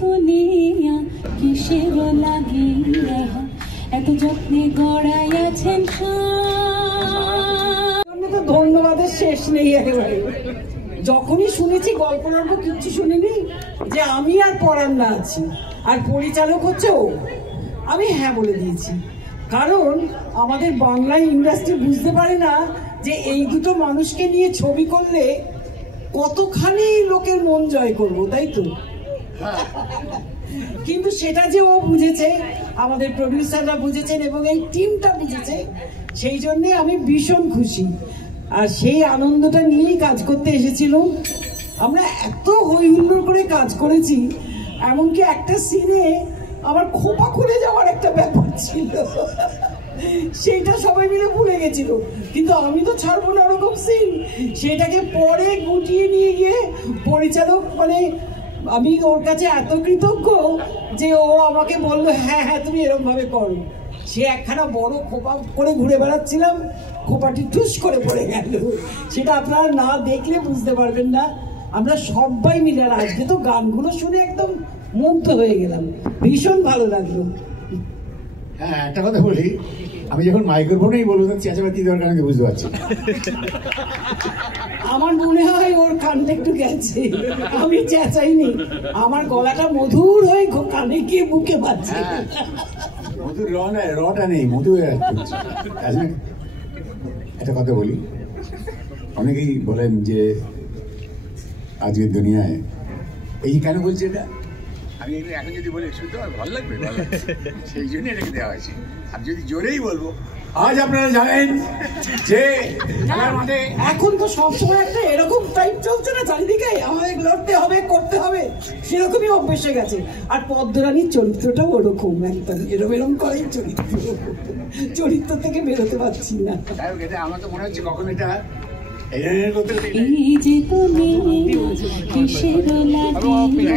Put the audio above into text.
তুলিয়া কিসের লাগিয়া এত যত্নে গড়াইয়াছেন। তো ধন্যবাদের শেষ নেই একেবারে। যখনই শুনেছি গল্প কিচ্ছু শুনিনি যে আমি আর পড়ার না আছি আর পরিচালক হচ্ছে ও, আমি হ্যাঁ বলে দিয়েছি। কারণ আমাদের বাংলা ইন্ডাস্ট্রি বুঝতে পারে না যে এই দুটো মানুষকে নিয়ে ছবি করলে কতখানি লোকের মন জয় করবো, তাই তো? কিন্তু সেটা যে ও বুঝেছে, আমাদের প্রডিউসাররা বুঝেছেন এবং এই টিমটা বুঝেছে, সেই জন্যে আমি ভীষণ খুশি। আর সেই আনন্দটা নিয়েই কাজ করতে এসেছিলাম। আমরা এত হই হুল্লোড় করে কাজ করেছি, এমনকি একটা সিনে আমার খোপা খুলে যাওয়ার একটা ব্যাপার ছিল, সেটা সবাই মিলে ভুলে গেছিল। কিন্তু আমি তো ছাড়বো না ওরকম সিন, সেটাকে পরে গুটিয়ে নিয়ে গিয়ে পরিচালক, মানে আমি ওর কাছে এত কৃতজ্ঞ যে ও আমাকে বললো হ্যাঁ হ্যাঁ তুমি এরকম ভাবে করো। সে একখানা বড় খোপা করে ঘুরে বেড়াচ্ছিলাম, খোপাটি টুস করে পড়ে গেল। সেটা আপনারা না দেখলে বুঝতে পারবেন না। আমরা সবাই মিলে, আর আজকে তো গানগুলো শুনে একদম মুগ্ধ হয়ে গেলাম, ভীষণ ভালো লাগলো। হ্যাঁ, একটা কথা বলি, আমি যখন মাইক্রোফোনেই বলবো চেঁচামেচি দরকার আমি বুঝতে পারছি। আমার মনে হয় ওর কানটা একটু গেছে, আমি চেঁচাইনি, আমার গলাটা মধুর হয়ে কানে গিয়ে বুকে বাজছে। মধুর রটা নেই, মধু হয়ে যাচ্ছে। একটা কথা বলি, অনেকেই বলেন যে আজকের দুনিয়ায় এই কেন বলছে এটা, আমি এখন যদি বলি শুনতে আমার ভালো লাগবে, সেই জন্য এটাকে দেওয়া হয়েছে। আর যদি জোরেই বলবো, আজ আপনারা জানেন যে এখন তো সবসময় একটা এরকম টাইপ চলছে না চারিদিকে, আমাদের লড়তে হবে, করতে হবে, সেরকমই অভ্যেসে গেছে। আর পদ্মরানীর চরিত্রটাও ওরকম, একদম এরম করাই চরিত্র থেকে বেরোতে পারছি না। আমার তো মনে হচ্ছে কখন এটা এই যে তুমি কিসের লাগিয়া